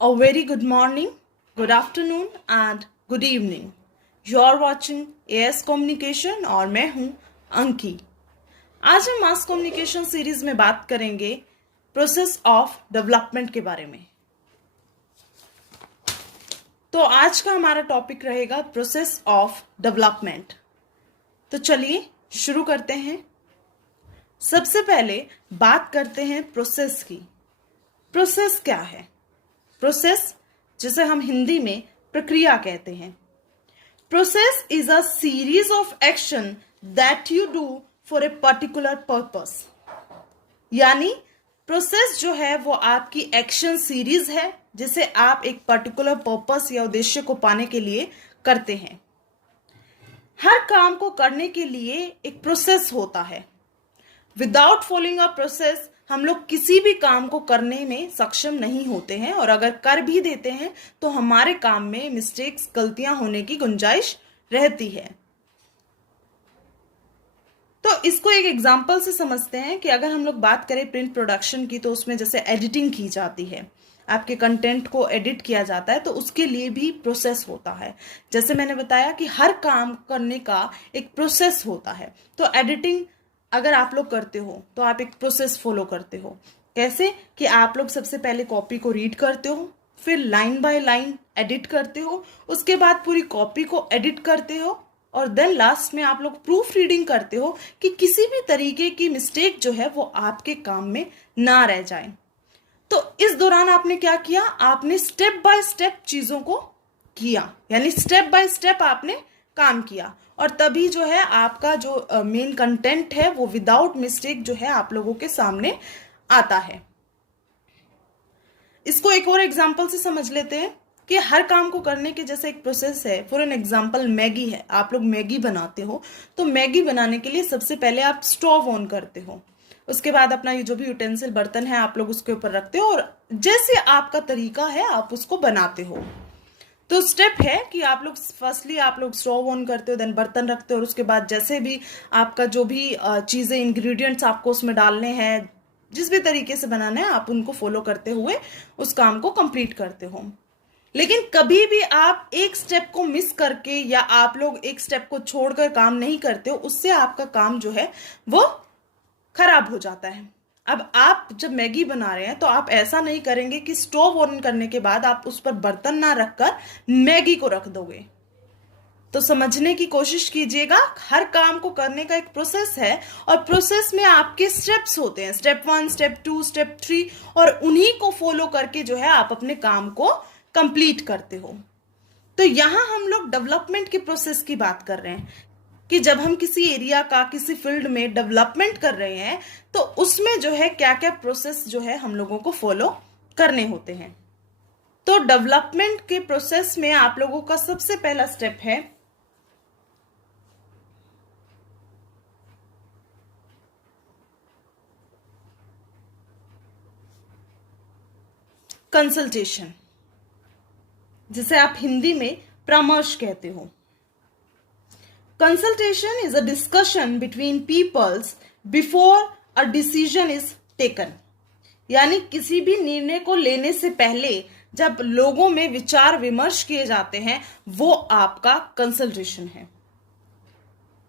A very good morning, good afternoon and good evening. You are watching AS Communication और मैं हूं अंकी। आज हम मास कम्युनिकेशन सीरीज में बात करेंगे प्रोसेस ऑफ डेवलपमेंट के बारे में। तो आज का हमारा टॉपिक रहेगा प्रोसेस ऑफ डेवलपमेंट। तो चलिए शुरू करते हैं। सबसे पहले बात करते हैं प्रोसेस की। प्रोसेस क्या है? प्रोसेस, जिसे हम हिंदी में प्रक्रिया कहते हैं। Process is a series of action that you do for a particular purpose. यानी प्रोसेस जो है वो आपकी एक्शन सीरीज है जिसे आप एक पर्टिकुलर पर्पस या उद्देश्य को पाने के लिए करते हैं। हर काम को करने के लिए एक प्रोसेस होता है। विदाउट फॉलोइंग अ प्रोसेस हम लोग किसी भी काम को करने में सक्षम नहीं होते हैं, और अगर कर भी देते हैं तो हमारे काम में मिस्टेक्स, गलतियां होने की गुंजाइश रहती है। तो इसको एक एग्जांपल से समझते हैं कि अगर हम लोग बात करें प्रिंट प्रोडक्शन की, तो उसमें जैसे एडिटिंग की जाती है, आपके कंटेंट को एडिट किया जाता है, तो उसके लिए भी प्रोसेस होता है। जैसे मैंने बताया कि हर काम करने का एक प्रोसेस होता है। तो एडिटिंग अगर आप लोग करते हो तो आप एक प्रोसेस फॉलो करते हो। कैसे कि आप लोग सबसे पहले कॉपी को रीड करते हो, फिर लाइन बाय लाइन एडिट करते हो, उसके बाद पूरी कॉपी को एडिट करते हो, और देन लास्ट में आप लोग प्रूफ रीडिंग करते हो कि किसी भी तरीके की मिस्टेक जो है वो आपके काम में ना रह जाए। तो इस दौरान आपने क्या किया? आपने स्टेप बाय स्टेप चीजों को किया, यानी स्टेप बाय स्टेप आपने काम किया, और तभी जो है आपका जो मेन कंटेंट है वो विदाउट मिस्टेक जो है आप लोगों के सामने आता है। इसको एक और एग्जांपल से समझ लेते हैं कि हर काम को करने के जैसे एक प्रोसेस है। फॉर एन एग्जांपल मैगी है, आप लोग मैगी बनाते हो, तो मैगी बनाने के लिए सबसे पहले आप स्टोव ऑन करते हो, उसके बाद अपना ये जो भी यूटेंसिल बर्तन है आप लोग उसके ऊपर रखते हो, और जैसे आपका तरीका है आप उसको बनाते हो। तो स्टेप है कि आप लोग फर्स्टली आप लोग स्टोव ऑन करते हो, देन बर्तन रखते हो, और उसके बाद जैसे भी आपका जो भी चीज़ें, इंग्रेडिएंट्स आपको उसमें डालने हैं, जिस भी तरीके से बनाना है आप उनको फॉलो करते हुए उस काम को कंप्लीट करते हो। लेकिन कभी भी आप एक स्टेप को मिस करके या आप लोग एक स्टेप को छोड़कर काम नहीं करते हो, उससे आपका काम जो है वो खराब हो जाता है। अब आप जब मैगी बना रहे हैं तो आप ऐसा नहीं करेंगे कि स्टोव ऑन करने के बाद आप उस पर बर्तन ना रखकर मैगी को रख दोगे। तो समझने की कोशिश कीजिएगा, हर काम को करने का एक प्रोसेस है, और प्रोसेस में आपके स्टेप्स होते हैं, स्टेप 1, स्टेप 2, स्टेप 3, और उन्हीं को फॉलो करके जो है आप अपने काम को कंप्लीट करते हो। तो यहां हम लोग डेवलपमेंट के प्रोसेस की बात कर रहे हैं कि जब हम किसी एरिया का, किसी फील्ड में डेवलपमेंट कर रहे हैं तो उसमें जो है क्या क्या प्रोसेस जो है हम लोगों को फॉलो करने होते हैं। तो डेवलपमेंट के प्रोसेस में आप लोगों का सबसे पहला स्टेप है कंसल्टेशन, जिसे आप हिंदी में परामर्श कहते हो। Consultation is a discussion between peoples before a decision is taken. यानी किसी भी निर्णय को लेने से पहले जब लोगों में विचार विमर्श किए जाते हैं वो आपका कंसल्टेशन है।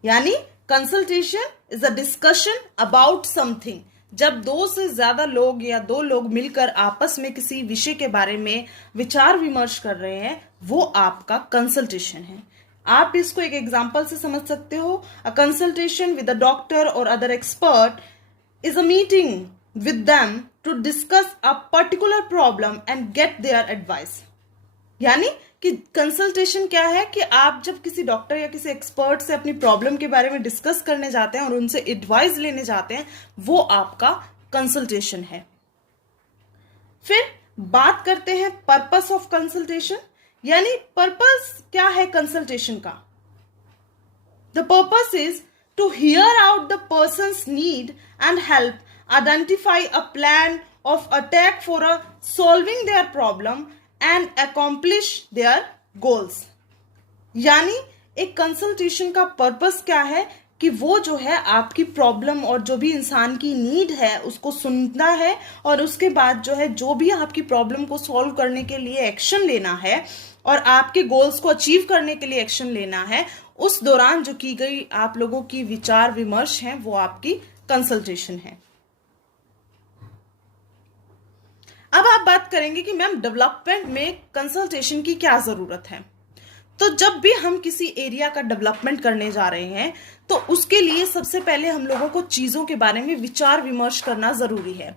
यानी consultation is a discussion about something. जब दो से ज्यादा लोग या दो लोग मिलकर आपस में किसी विषय के बारे में विचार विमर्श कर रहे हैं वो आपका कंसल्टेशन है। आप इसको एक एग्जांपल से समझ सकते हो। A consultation with a doctor और other expert is a meeting with them to discuss a particular problem and get their advice. यानी कि कंसल्टेशन क्या है कि आप जब किसी डॉक्टर या किसी एक्सपर्ट से अपनी प्रॉब्लम के बारे में डिस्कस करने जाते हैं और उनसे एडवाइस लेने जाते हैं, वो आपका कंसल्टेशन है। फिर बात करते हैं पर्पस ऑफ कंसल्टेशन, यानी पर्पस क्या है कंसल्टेशन का। The purpose is to hear out the person's need and help identify a plan of attack for a solving their problem and accomplish their goals. यानी एक कंसल्टेशन का purpose क्या है कि वो जो है आपकी प्रॉब्लम और जो भी इंसान की नीड है उसको सुनना है, और उसके बाद जो है जो भी आपकी प्रॉब्लम को सॉल्व करने के लिए एक्शन लेना है और आपके गोल्स को अचीव करने के लिए एक्शन लेना है, उस दौरान जो की गई आप लोगों की विचार विमर्श है वो आपकी कंसल्टेशन है। अब आप बात करेंगे कि मैम डेवलपमेंट में कंसल्टेशन की क्या जरूरत है। तो जब भी हम किसी एरिया का डेवलपमेंट करने जा रहे हैं तो उसके लिए सबसे पहले हम लोगों को चीजों के बारे में विचार विमर्श करना जरूरी है।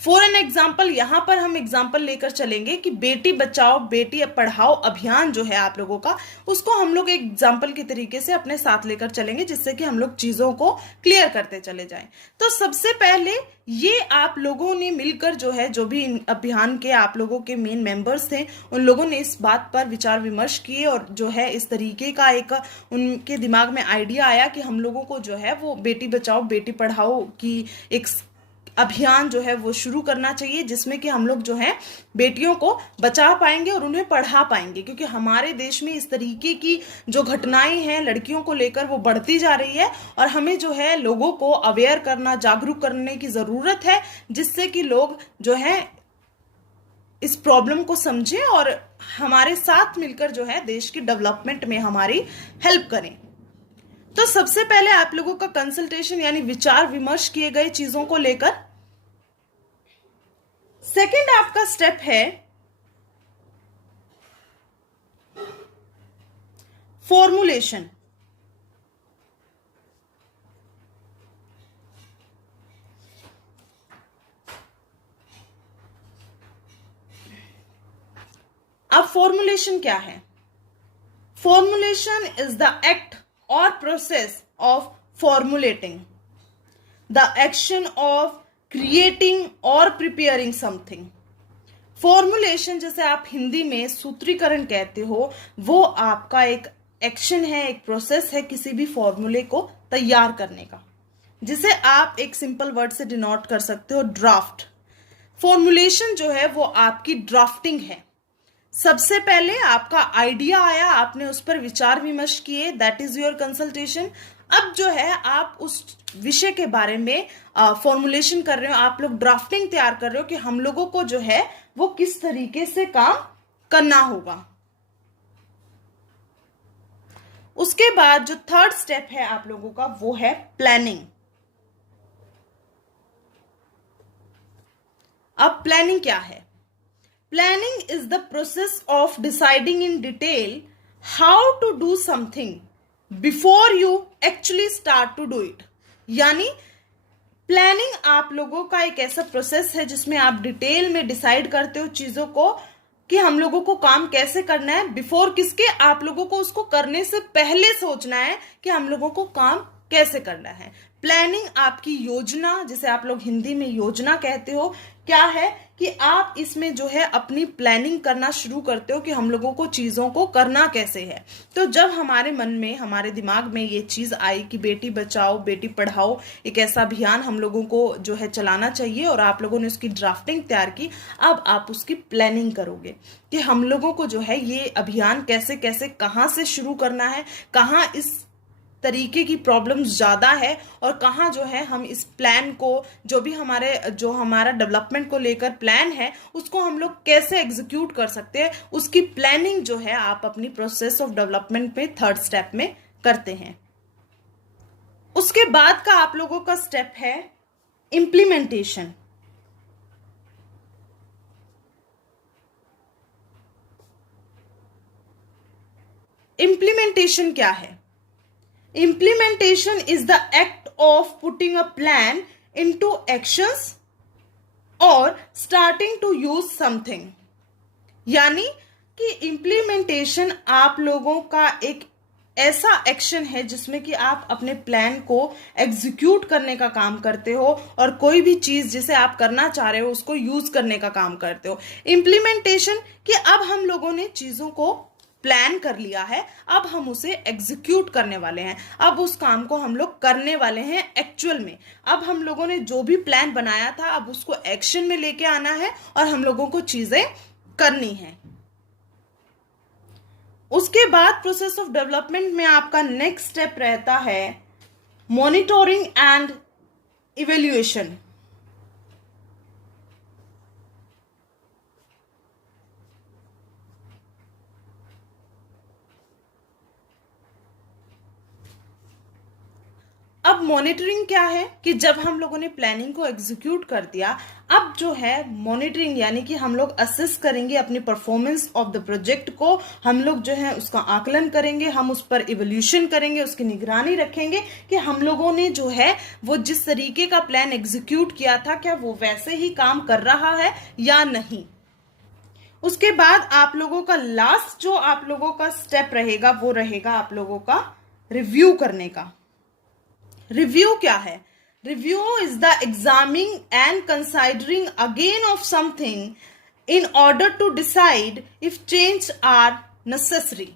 फॉर एन एग्जाम्पल, यहां पर हम एग्जाम्पल लेकर चलेंगे कि बेटी बचाओ बेटी पढ़ाओ अभियान जो है आप लोगों का, उसको हम लोग एक एग्जाम्पल के तरीके से अपने साथ लेकर चलेंगे, जिससे कि हम लोग चीजों को क्लियर करते चले जाएं। तो सबसे पहले ये आप लोगों ने मिलकर जो है, जो भी अभियान के आप लोगों के मेन मेंबर्स थे, उन लोगों ने इस बात पर विचार विमर्श किए और जो है इस तरीके का एक उनके दिमाग में आइडिया आया कि हम लोगों को जो है वो बेटी बचाओ बेटी पढ़ाओ की एक अभियान जो है वो शुरू करना चाहिए, जिसमें कि हम लोग जो है बेटियों को बचा पाएंगे और उन्हें पढ़ा पाएंगे। क्योंकि हमारे देश में इस तरीके की जो घटनाएं हैं लड़कियों को लेकर वो बढ़ती जा रही है, और हमें जो है लोगों को अवेयर करना, जागरूक करने की जरूरत है, जिससे कि लोग जो है इस प्रॉब्लम को समझें और हमारे साथ मिलकर जो है देश की डेवलपमेंट में हमारी हेल्प करें। तो सबसे पहले आप लोगों का कंसल्टेशन यानी विचार विमर्श किए गए चीजों को लेकर। सेकंड आपका स्टेप है फॉर्मुलेशन। अब फॉर्मुलेशन क्या है? Formulation is the act or process of formulating, the action of creating or preparing something। Formulation जैसे आप हिंदी में सूत्रीकरण कहते हो, वो आपका एक एक्शन है, एक प्रोसेस है किसी भी फॉर्मूले को तैयार करने का, जिसे आप एक सिंपल वर्ड से डिनोट कर सकते हो, ड्राफ्ट। फॉर्मुलेशन जो है वो आपकी ड्राफ्टिंग है। सबसे पहले आपका आइडिया आया, आपने उस पर विचार विमर्श किए, दैट इज योर कंसल्टेशन। अब जो है आप उस विषय के बारे में फॉर्मुलेशन कर रहे हो, आप लोग ड्राफ्टिंग तैयार कर रहे हो कि हम लोगों को जो है वो किस तरीके से काम करना होगा। उसके बाद जो थर्ड स्टेप है आप लोगों का वो है प्लानिंग। अब प्लानिंग क्या है? Planning is the process of deciding in detail how to do something before you actually start to do it। यानी प्लानिंग आप लोगों का एक ऐसा प्रोसेस है जिसमें आप डिटेल में डिसाइड करते हो चीजों को कि हम लोगों को काम कैसे करना है, बिफोर किसके, आप लोगों को उसको करने से पहले सोचना है कि हम लोगों को काम कैसे करना है। प्लानिंग आपकी योजना, जिसे आप लोग हिंदी में योजना कहते हो, क्या है कि आप इसमें जो है अपनी प्लानिंग करना शुरू करते हो कि हम लोगों को चीजों को करना कैसे है। तो जब हमारे मन में, हमारे दिमाग में ये चीज आई कि बेटी बचाओ बेटी पढ़ाओ एक ऐसा अभियान हम लोगों को जो है चलाना चाहिए, और आप लोगों ने उसकी ड्राफ्टिंग तैयार की, अब आप उसकी प्लानिंग करोगे कि हम लोगों को जो है ये अभियान कैसे कैसे कहाँ से शुरू करना है, कहाँ इस तरीके की प्रॉब्लम्स ज्यादा है, और कहाँ जो है हम इस प्लान को, जो हमारा डेवलपमेंट को लेकर प्लान है, उसको हम लोग कैसे एग्जीक्यूट कर सकते हैं। उसकी प्लानिंग जो है आप अपनी प्रोसेस ऑफ डेवलपमेंट में थर्ड स्टेप में करते हैं। उसके बाद का आप लोगों का स्टेप है इम्प्लीमेंटेशन। इम्प्लीमेंटेशन क्या है? Implementation is the act of putting a plan into actions or starting to use something। यानी कि इम्प्लीमेंटेशन आप लोगों का एक ऐसा एक्शन है जिसमें कि आप अपने प्लान को एग्जीक्यूट करने का काम करते हो, और कोई भी चीज जिसे आप करना चाह रहे हो उसको यूज करने का काम करते हो। इम्प्लीमेंटेशन कि अब हम लोगों ने चीजों को प्लान कर लिया है, अब हम उसे एग्जीक्यूट करने वाले हैं, अब उस काम को हम लोग करने वाले हैं एक्चुअल में। अब हम लोगों ने जो भी प्लान बनाया था अब उसको एक्शन में लेके आना है और हम लोगों को चीजें करनी है। उसके बाद प्रोसेस ऑफ डेवलपमेंट में आपका नेक्स्ट स्टेप रहता है मॉनिटरिंग एंड इवेल्युएशन। अब मॉनिटरिंग क्या है कि जब हम लोगों ने प्लानिंग को एग्जीक्यूट कर दिया, अब जो है मॉनिटरिंग यानी कि हम लोग असेस करेंगे अपनी परफॉर्मेंस ऑफ द प्रोजेक्ट को, हम लोग जो है उसका आकलन करेंगे, हम उस पर इवोल्यूशन करेंगे, उसकी निगरानी रखेंगे कि हम लोगों ने जो है वो जिस तरीके का प्लान एग्जीक्यूट किया था क्या वो वैसे ही काम कर रहा है या नहीं। उसके बाद आप लोगों का लास्ट जो आप लोगों का स्टेप रहेगा वो रहेगा आप लोगों का रिव्यू करने का। रिव्यू क्या है? Review is the examining and considering again of something in order to decide if change are necessary.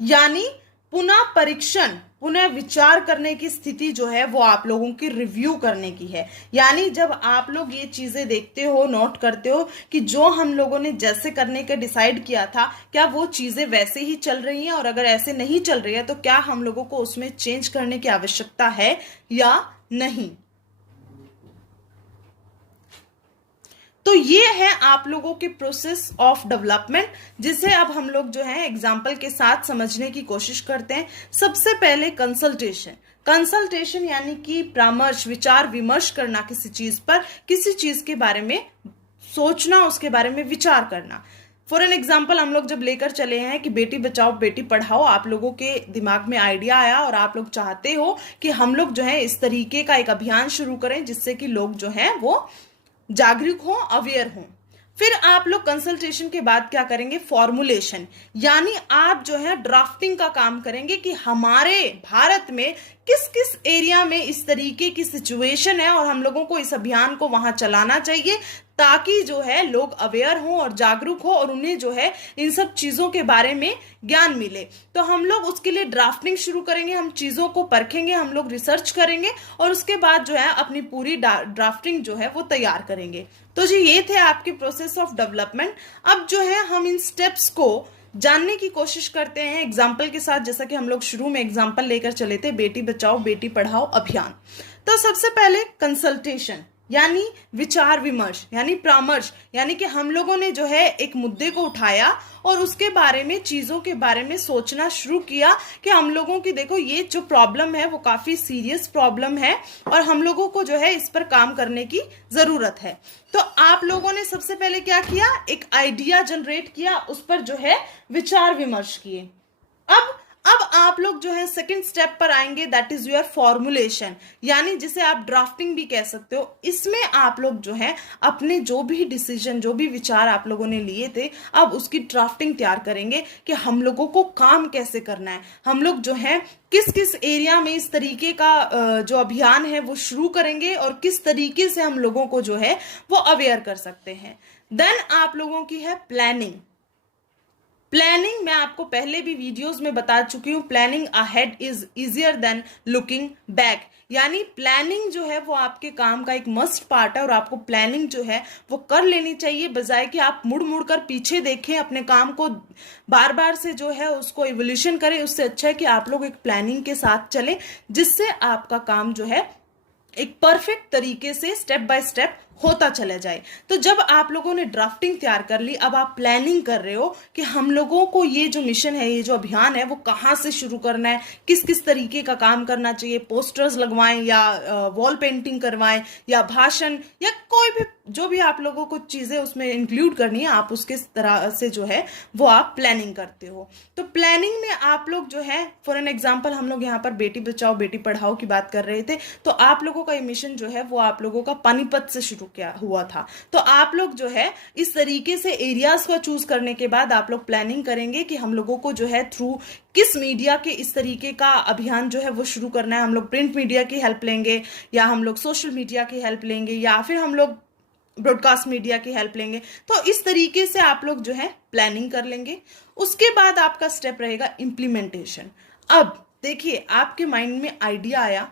यानी पुनः परीक्षण, पुनः विचार करने की स्थिति जो है वो आप लोगों की रिव्यू करने की है। यानी जब आप लोग ये चीजें देखते हो, नोट करते हो कि जो हम लोगों ने जैसे करने का डिसाइड किया था क्या वो चीजें वैसे ही चल रही हैं, और अगर ऐसे नहीं चल रही है तो क्या हम लोगों को उसमें चेंज करने की आवश्यकता है या नहीं। तो ये है आप लोगों के प्रोसेस ऑफ डेवलपमेंट, जिसे अब हम लोग जो है एग्जाम्पल के साथ समझने की कोशिश करते हैं। सबसे पहले कंसल्टेशन। कंसल्टेशन यानी कि परामर्श, विचार विमर्श करना किसी चीज पर, किसी चीज के बारे में सोचना, उसके बारे में विचार करना। फॉर एन एग्जाम्पल हम लोग जब लेकर चले हैं कि बेटी बचाओ बेटी पढ़ाओ, आप लोगों के दिमाग में आइडिया आया और आप लोग चाहते हो कि हम लोग जो है इस तरीके का एक अभियान शुरू करें जिससे कि लोग जो है वो जागरूक हो, अवेयर हो। फिर आप लोग कंसल्टेशन के बाद क्या करेंगे? फॉर्मुलेशन, यानी आप जो है ड्राफ्टिंग का काम करेंगे कि हमारे भारत में किस किस एरिया में इस तरीके की सिचुएशन है और हम लोगों को इस अभियान को वहां चलाना चाहिए ताकि जो है लोग अवेयर हों और जागरूक हो और उन्हें जो है इन सब चीजों के बारे में ज्ञान मिले। तो हम लोग उसके लिए ड्राफ्टिंग शुरू करेंगे, हम चीजों को परखेंगे, हम लोग रिसर्च करेंगे और उसके बाद जो है अपनी पूरी ड्राफ्टिंग जो है वो तैयार करेंगे। तो जी ये थे आपके प्रोसेस ऑफ डेवलपमेंट। अब जो है हम इन स्टेप्स को जानने की कोशिश करते हैं एग्जाम्पल के साथ, जैसा कि हम लोग शुरू में एग्जाम्पल लेकर चले थे बेटी बचाओ बेटी पढ़ाओ अभियान। तो सबसे पहले कंसल्टेशन यानी विचार विमर्श, यानी परामर्श, यानी कि हम लोगों ने जो है एक मुद्दे को उठाया और उसके बारे में, चीजों के बारे में सोचना शुरू किया कि हम लोगों की देखो ये जो प्रॉब्लम है वो काफी सीरियस प्रॉब्लम है और हम लोगों को जो है इस पर काम करने की जरूरत है। तो आप लोगों ने सबसे पहले क्या किया? एक आइडिया जनरेट किया, उस पर जो है विचार विमर्श किए। अब आप लोग जो है सेकंड स्टेप पर आएंगे, दैट इज योर फॉर्मुलेशन, यानी जिसे आप ड्राफ्टिंग भी कह सकते हो। इसमें आप लोग जो है अपने जो भी डिसीजन, जो भी विचार आप लोगों ने लिए थे, अब उसकी ड्राफ्टिंग तैयार करेंगे कि हम लोगों को काम कैसे करना है, हम लोग जो है किस किस एरिया में इस तरीके का जो अभियान है वो शुरू करेंगे और किस तरीके से हम लोगों को जो है वो अवेयर कर सकते हैं। देन आप लोगों की है प्लानिंग। प्लानिंग मैं आपको पहले भी वीडियोस में बता चुकी हूं, planning ahead is easier than looking back. यानी प्लानिंग जो है वो आपके काम का एक मस्ट पार्ट है और आपको प्लानिंग जो है वो कर लेनी चाहिए, बजाय कि आप मुड़ मुड़ कर पीछे देखें, अपने काम को बार बार से जो है उसको इवोल्यूशन करें। उससे अच्छा है कि आप लोग एक प्लानिंग के साथ चलें जिससे आपका काम जो है एक परफेक्ट तरीके से स्टेप बाय स्टेप होता चला जाए। तो जब आप लोगों ने ड्राफ्टिंग तैयार कर ली, अब आप प्लानिंग कर रहे हो कि हम लोगों को ये जो मिशन है, ये जो अभियान है वो कहाँ से शुरू करना है, किस किस तरीके का काम करना चाहिए, पोस्टर्स लगवाएं या वॉल पेंटिंग करवाएं या भाषण या कोई भी जो भी आप लोगों को चीजें उसमें इंक्लूड करनी है, आप उसके तरह से जो है वो आप प्लानिंग करते हो। तो प्लानिंग में आप लोग जो है फॉर एन एग्जाम्पल हम लोग यहाँ पर बेटी बचाओ बेटी पढ़ाओ की बात कर रहे थे, तो आप लोगों का ये मिशन जो है वो आप लोगों का पानीपत से शुरू क्या हुआ था। तो आप लोग जो है इस तरीके से एरियाज को चूज करने के बाद आप लोग प्लानिंग करेंगे कि हम लोगों को जो है थ्रू किस मीडिया के इस तरीके का अभियान जो है वो शुरू करना है। हम लोग प्रिंट मीडिया की हेल्प लेंगे या हम लोग सोशल मीडिया की हेल्प लेंगे या फिर हम लोग ब्रॉडकास्ट मीडिया की हेल्प लेंगे। तो इस तरीके से आप लोग जो है प्लानिंग कर लेंगे। उसके बाद आपका स्टेप रहेगा इम्प्लीमेंटेशन। अब देखिए आपके माइंड में आइडिया आया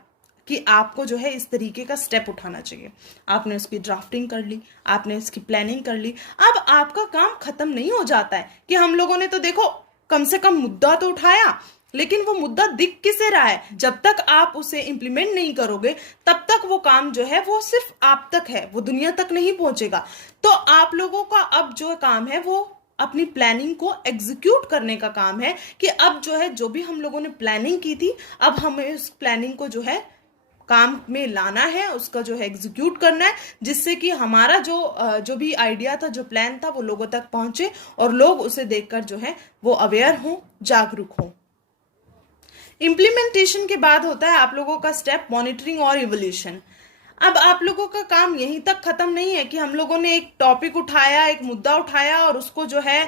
कि आपको जो है इस तरीके का स्टेप उठाना चाहिए, आपने उसकी ड्राफ्टिंग कर ली, आपने इसकी प्लानिंग कर ली। अब आपका काम खत्म नहीं हो जाता है कि हम लोगों ने तो देखो कम से कम मुद्दा तो उठाया लेकिन वो मुद्दा दिख किसे रहा है? जब तक आप उसे इंप्लीमेंट नहीं करोगे तब तक वो काम जो है वो सिर्फ आप तक है, वो दुनिया तक नहीं पहुंचेगा। तो आप लोगों का अब जो काम है वो अपनी प्लानिंग को एग्जीक्यूट करने का काम है, कि अब जो है जो भी हम लोगों ने प्लानिंग की थी, अब हमें उस प्लानिंग को जो है काम में लाना है, उसका जो है एग्जीक्यूट करना है, जिससे कि हमारा जो भी आइडिया था, जो प्लान था, वो लोगों तक पहुंचे और लोग उसे देखकर जो है वो अवेयर हों, जागरूक हों। इम्प्लीमेंटेशन के बाद होता है आप लोगों का स्टेप मॉनिटरिंग और इवोल्यूशन। अब आप लोगों का काम यहीं तक खत्म नहीं है कि हम लोगों ने एक टॉपिक उठाया, एक मुद्दा उठाया और उसको जो है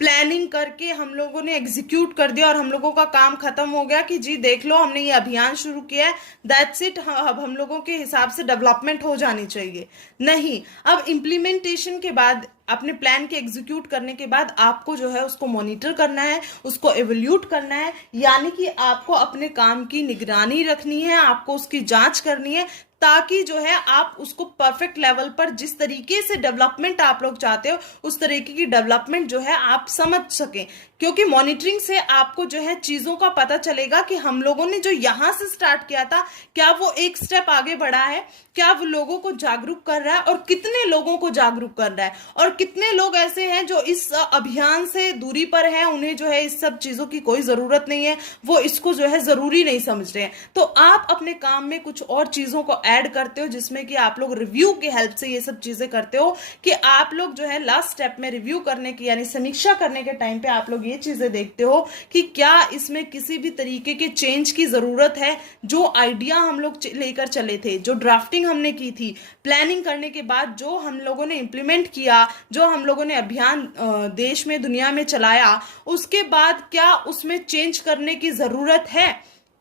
प्लानिंग करके हम लोगों ने एग्जीक्यूट कर दिया और हम लोगों का काम खत्म हो गया कि जी देख लो हमने ये अभियान शुरू किया है, दैट्स इट, अब हम लोगों के हिसाब से डेवलपमेंट हो जानी चाहिए। नहीं, अब इम्प्लीमेंटेशन के बाद, अपने प्लान के एग्जीक्यूट करने के बाद आपको जो है उसको मॉनिटर करना है, उसको एवोल्यूट करना है, यानी कि आपको अपने काम की निगरानी रखनी है, आपको उसकी जांच करनी है, ताकि जो है आप उसको परफेक्ट लेवल पर, जिस तरीके से डेवलपमेंट आप लोग चाहते हो उस तरीके की डेवलपमेंट जो है आप समझ सकें। क्योंकि मॉनिटरिंग से आपको जो है चीजों का पता चलेगा कि हम लोगों ने जो यहां से स्टार्ट किया था, क्या वो एक स्टेप आगे बढ़ा है, क्या वो लोगों को जागरूक कर रहा है और कितने लोगों को जागरूक कर रहा है, और कितने लोग ऐसे हैं जो इस अभियान से दूरी पर हैं, उन्हें जो है इस सब चीजों की कोई जरूरत नहीं है, वो इसको जो है जरूरी नहीं समझ रहे हैं। तो आप अपने काम में कुछ और चीजों को ऐड करते हो, जिसमें कि आप लोग रिव्यू की हेल्प से ये सब चीजें करते हो, कि आप लोग जो है लास्ट स्टेप में रिव्यू करने की यानी समीक्षा करने के टाइम पे आप लोग ये चीजें देखते हो कि क्या इसमें किसी भी तरीके के चेंज की जरूरत है। जो आइडिया हम लोग लेकर चले थे, जो ड्राफ्टिंग हमने की थी, प्लानिंग करने के बाद जो हम लोगों ने इंप्लीमेंट किया, जो हम लोगों ने अभियान देश में, दुनिया में चलाया, उसके बाद क्या उसमें चेंज करने की जरूरत है,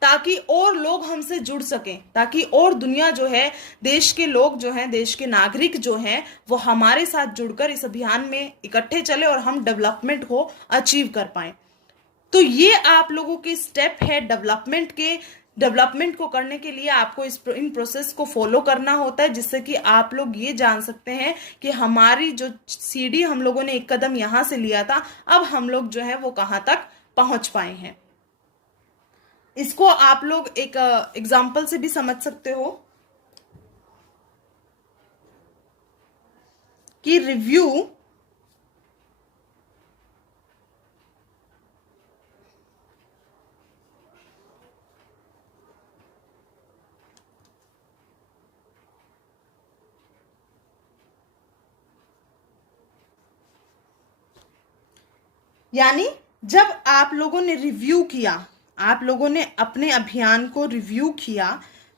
ताकि और लोग हमसे जुड़ सकें, ताकि और दुनिया जो है, देश के लोग जो हैं, देश के नागरिक जो हैं, वो हमारे साथ जुड़कर इस अभियान में इकट्ठे चले और हम डेवलपमेंट को अचीव कर पाएं। तो ये आप लोगों के स्टेप है डेवलपमेंट के। डेवलपमेंट को करने के लिए आपको इन प्रोसेस को फॉलो करना होता है, जिससे कि आप लोग ये जान सकते हैं कि हमारी जो सीढ़ी हम लोगों ने एक कदम यहां से लिया था, अब हम लोग जो है वो कहां तक पहुंच पाए हैं। इसको आप लोग एक एग्जाम्पल से भी समझ सकते हो कि रिव्यू यानी जब आप लोगों ने रिव्यू किया, आप लोगों ने अपने अभियान को रिव्यू किया,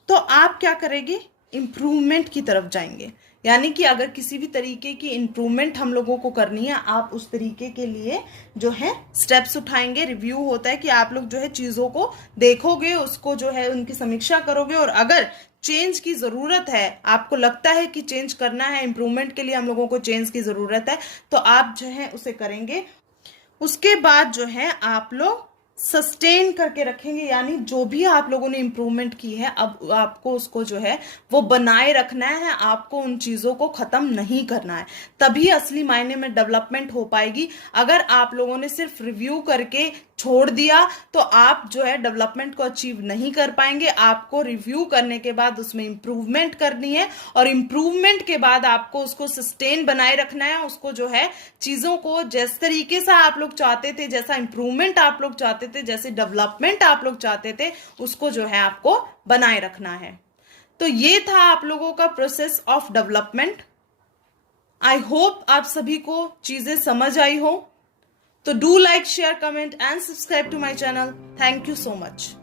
तो आप क्या करेंगे? इम्प्रूवमेंट की तरफ जाएंगे। यानी कि अगर किसी भी तरीके की इम्प्रूवमेंट हम लोगों को करनी है, आप उस तरीके के लिए जो है स्टेप्स उठाएंगे। रिव्यू होता है कि आप लोग जो है चीजों को देखोगे, उसको जो है उनकी समीक्षा करोगे, और अगर चेंज की जरूरत है, आपको लगता है कि चेंज करना है, इम्प्रूवमेंट के लिए हम लोगों को चेंज की जरूरत है, तो आप जो है उसे करेंगे। उसके बाद जो है आप लोग सस्टेन करके रखेंगे, यानी जो भी आप लोगों ने इम्प्रूवमेंट की है, अब आपको उसको जो है वो बनाए रखना है, आपको उन चीजों को खत्म नहीं करना है, तभी असली मायने में डेवलपमेंट हो पाएगी। अगर आप लोगों ने सिर्फ रिव्यू करके छोड़ दिया तो आप जो है डेवलपमेंट को अचीव नहीं कर पाएंगे। आपको रिव्यू करने के बाद उसमें इंप्रूवमेंट करनी है, और इंप्रूवमेंट के बाद आपको उसको सस्टेन बनाए रखना है, उसको जो है चीजों को जिस तरीके से आप लोग चाहते थे, जैसा इंप्रूवमेंट आप लोग चाहते थे, जैसे डेवलपमेंट आप लोग चाहते थे, उसको जो है आपको बनाए रखना है। तो ये था आप लोगों का process of development. I hope आप सभी को चीजें समझ आई हो। तो do like, share, comment and subscribe to my channel. Thank you so much.